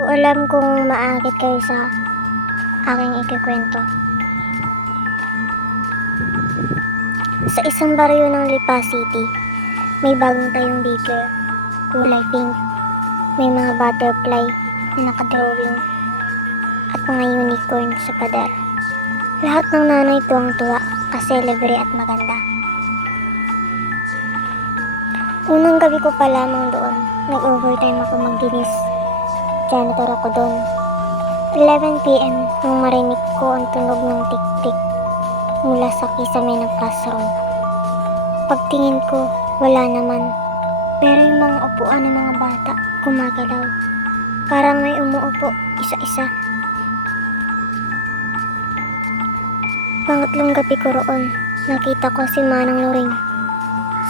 O alam kong maakit kayo sa aking ikikwento. Sa isang baryo ng Lipa City, may bagong tayong daycare. Kulay pink, may mga butterfly na nakadrawing at mga unicorn sa pader. Lahat ng nanay tuwang-tuwa kasi libre at maganda. Unang gabi ko pa lamang doon, nag-overtime ako magdinis. Janitor ako doon. 11 PM nung marinig ko ang tunog ng tik-tik mula sa kisame ng classroom. Pagtingin ko, wala naman. Pero yung mga upuan ng mga bata gumagalaw. Parang may umuupo isa-isa. Pangatlong gabi ko roon, nakita ko si Manang Loring.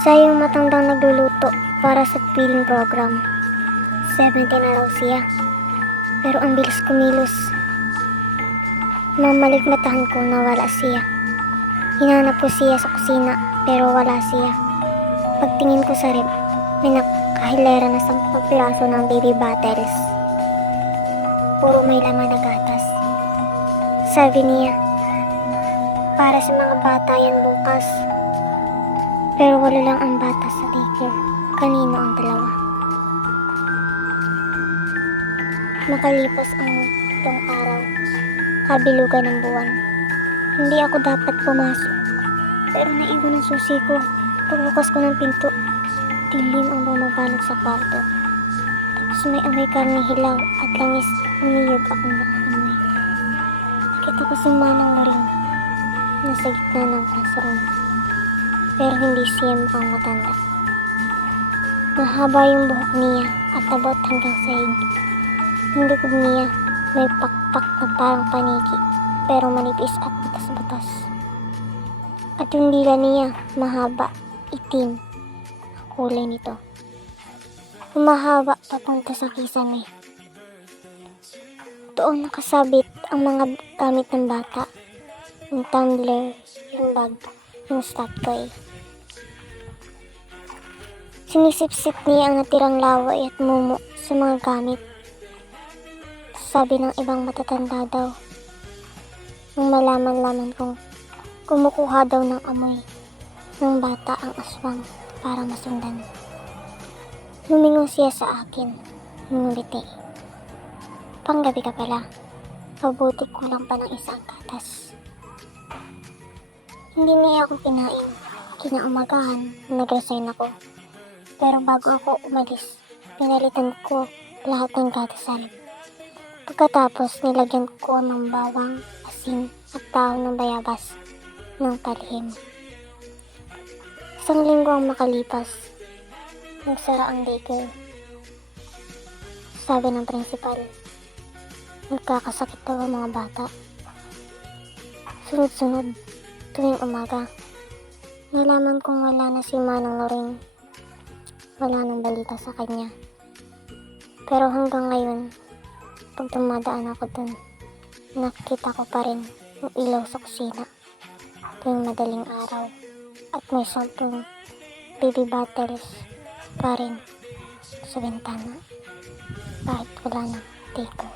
Siya yung matandang nagluluto para sa feeding program. 70 na raw siya. Pero ang bilis kumilos. Mamaligmatahan ko na wala siya. Hinanap ko siya sa kusina pero wala siya. Pagtingin ko sa rep, may nakahilera na 10 piraso ng baby bottles. Puro may laman na gatas. Sabi niya, para sa mga bata yan bukas. Pero wala lang ang bata sa daycare. Kanino ang dalawa? Makalipas ang 7 araw, kabilugan ng buwan. Hindi ako dapat pumasok, pero naiwan ang susi ko. Pagbukas ko ng pinto, dilim ang bumabalot sa kwarto. Tapos may amoy karne hilaw at langis, umiyog akong naamoy. Nakita ko si Manang Loring, nasa gitna ng classroom. Pero hindi siya mukhang matanda. Mahaba yung buhok niya at abot hanggang sahig. Yung likod niya may pakpak na parang paniki pero manipis at butas-butas. At yung dila niya mahaba, itim ang kulay nito. Humahaba papunta sa kisame. Doon nakasabit ang mga gamit ng bata. Yung tumbler, yung bag, yung stuffed toy. Sinisip-sip niya ang natirang laway at mumo sa mga gamit. Sabi ng ibang matatanda daw, nung malaman-laman kong kumukuha daw ng amoy ng bata ang aswang para masundan. Lumingon siya sa akin, ngumiti. Panggabi ka pala, mabuti kulang pa ng isang gatas. Hindi niya ako kinain. Kinaumagahan, nag-resign ako. Pero bago ako umalis, pinalitan ko lahat ng gatasan. Pagkatapos, nilagyan ko ng bawang, asin at dahon ng bayabas ng talihim. 1 linggo ang makalipas. Nagsara ang daycare. Sabi ng principal, nagkakasakit daw ang mga bata. Sunod-sunod, tuwing umaga, nalaman kong wala na si Manang Loring. Wala nang balita sa kanya. Pero hanggang ngayon, pag dumadaan ako dun, nakikita ko pa rin yung ilaw sa kusina tuwing madaling araw at may 10 baby bottles pa rin sa bintana kahit wala ng taker.